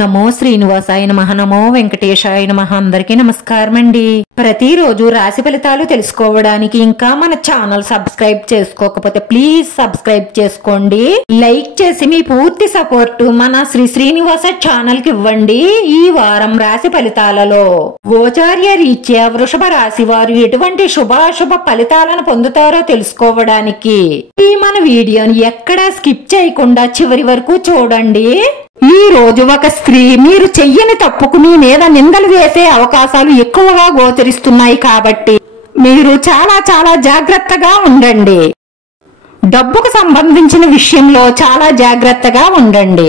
నమో శ్రీనివాసాయ నమః, నమో వెంకటేశాయ నమః. అందరికీ నమస్కారం అండి. ప్రతిరోజు రాశి ఫలితాలు తెలుసుకోవడానికి ఇంకా మన ఛానల్ సబ్స్క్రైబ్ చేసుకోకపోతే ప్లీజ్ సబ్స్క్రైబ్ చేసుకోండి. లైక్ చేసి మీ పూర్తి సపోర్ట్ మన శ్రీనివాస ఛానల్ కి ఇవ్వండి. ఈ వారం రాశి ఫలితాలలో గోచార్య రీత్యా వృషభ రాశి వారు ఎటువంటి శుభాశుభ ఫలితాలను పొందుతారో తెలుసుకోవడానికి ఈ మన వీడియోని ఎక్కడా స్కిప్ చేయకుండా చివరి వరకు చూడండి. ఈ రోజు ఒక స్త్రీ మీరు చెయ్యని తప్పుకు మీ మీద నిందలు వేసే అవకాశాలు ఎక్కువగా గోచరిస్తున్నాయి కాబట్టి మీరు చాలా జాగ్రత్తగా ఉండండి. డబ్బుకు సంబంధించిన విషయంలో చాలా జాగ్రత్తగా ఉండండి.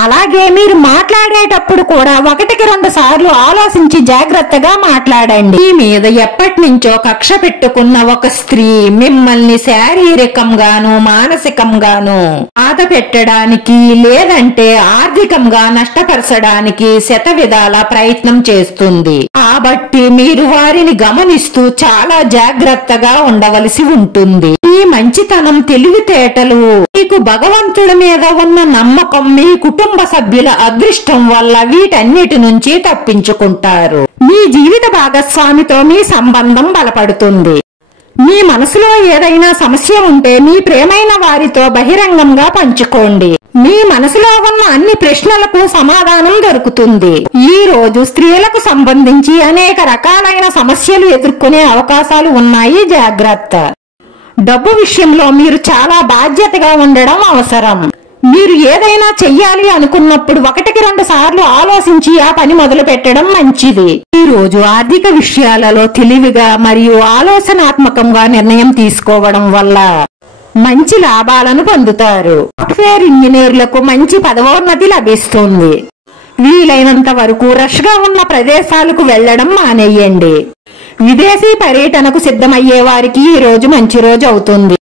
అలాగే మీరు మాట్లాడేటప్పుడు కూడా 1-2 సార్లు ఆలోచించి జాగ్రత్తగా మాట్లాడండి. మీ మీద ఎప్పటి నుంచో కక్ష పెట్టుకున్న ఒక స్త్రీ మిమ్మల్ని శారీరకంగాను మానసికంగాను బాధ పెట్టడానికి లేదంటే ఆర్థికంగా నష్టపరచడానికి శతవిధాల ప్రయత్నం చేస్తుంది. కాబట్టి మీరు వారిని గమనిస్తూ చాలా జాగ్రత్తగా ఉండవలసి ఉంటుంది. ఈ మంచితనం, తెలివితేటలు, మీకు భగవంతుడి మీద ఉన్న నమ్మకం, మీ కుటుంబ సభ్యుల అదృష్టం వల్ల వీటన్నిటి నుంచి తప్పించుకుంటారు. మీ జీవిత భాగస్వామితో మీ సంబంధం బలపడుతుంది. మీ మనసులో ఏదైనా సమస్య ఉంటే మీ ప్రేమైన వారితో బహిరంగంగా పంచుకోండి. మీ మనసులో ఉన్న అన్ని ప్రశ్నలకు సమాధానం దొరుకుతుంది. ఈ రోజు స్త్రీలకు సంబంధించి అనేక రకాలైన సమస్యలు ఎదుర్కొనే అవకాశాలు ఉన్నాయి. జాగ్రత్త. డబ్బు విషయంలో మీరు చాలా బాధ్యతగా ఉండడం అవసరం. మీరు ఏదైనా చెయ్యాలి అనుకున్నప్పుడు 1-2 సార్లు ఆలోచించి ఆ పని మొదలు పెట్టడం మంచిది. ఈ రోజు ఆర్థిక విషయాలలో తెలివిగా మరియు ఆలోచనాత్మకంగా నిర్ణయం తీసుకోవడం వల్ల మంచి లాభాలను పొందుతారు. సాఫ్ట్వేర్ ఇంజనీర్లకు మంచి పదవోన్నతి లభిస్తుంది. వీలైనంత వరకు రష్ గా ఉన్న ప్రదేశాలకు వెళ్లడం మానేయండి. విదేశీ పర్యటనకు సిద్ధమయ్యే వారికి ఈ రోజు మంచి రోజు అవుతుంది.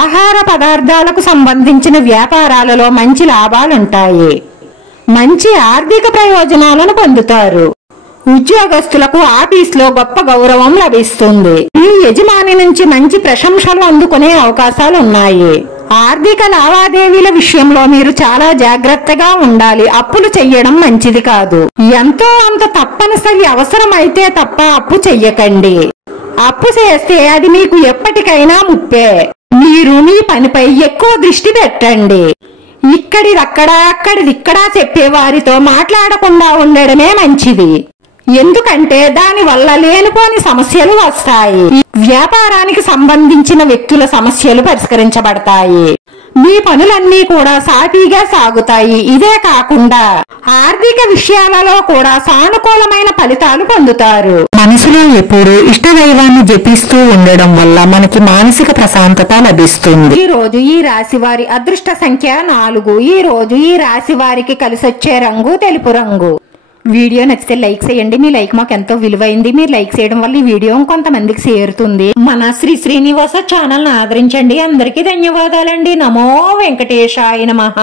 ఆహార పదార్థాలకు సంబంధించిన వ్యాపారాలలో మంచి లాభాలుంటాయి. మంచి ఆర్థిక ప్రయోజనాలను పొందుతారు. ఉద్యోగస్తులకు ఆఫీసులో గొప్ప గౌరవం లభిస్తుంది. మీ యజమాని నుంచి మంచి ప్రశంసలు అందుకునే అవకాశాలు ఉన్నాయి. ఆర్థిక లావాదేవీల విషయంలో మీరు చాలా జాగ్రత్తగా ఉండాలి. అప్పులు చెయ్యడం మంచిది కాదు. ఎంతో అంత తప్పనిసరి అవసరమైతే తప్ప అప్పు చెయ్యకండి. అప్పు చేస్తే అది మీకు ఎప్పటికైనా ముప్పే. మీరు మీ పనిపై ఎక్కువ దృష్టి పెట్టండి. ఇక్కడిదక్కడ అక్కడిదిక్కడ చెప్పే వారితో మాట్లాడకుండా ఉండడమే మంచిది. ఎందుకంటే దాని వల్ల లేనిపోని సమస్యలు వస్తాయి. వ్యాపారానికి సంబంధించిన వ్యక్తుల సమస్యలు పరిష్కరించబడతాయి. మీ పనులన్నీ కూడా సాఫీగా సాగుతాయి. ఇదే కాకుండా ఆర్థిక విషయాలలో కూడా సానుకూలమైన ఫలితాలు పొందుతారు. మనసులో ఎప్పుడు ఇష్టదైవాన్ని జపిస్తూ ఉండడం వల్ల మనకి మానసిక ప్రశాంతత లభిస్తుంది. ఈ రోజు ఈ రాశి వారి అదృష్ట సంఖ్య 4. ఈ రోజు ఈ రాశి వారికి కలిసొచ్చే రంగు తెలుపు రంగు. వీడియో నచ్చితే లైక్ చేయండి. మీ లైక్ మాకు ఎంతో విలువైంది. మీరు లైక్ చేయడం వల్ల ఈ వీడియో కొంతమందికి చేరుతుంది. మన శ్రీనివాస ఛానల్ ఆదరించండి. అందరికీ ధన్యవాదాలండి. నమో వెంకటేశాయ నమః.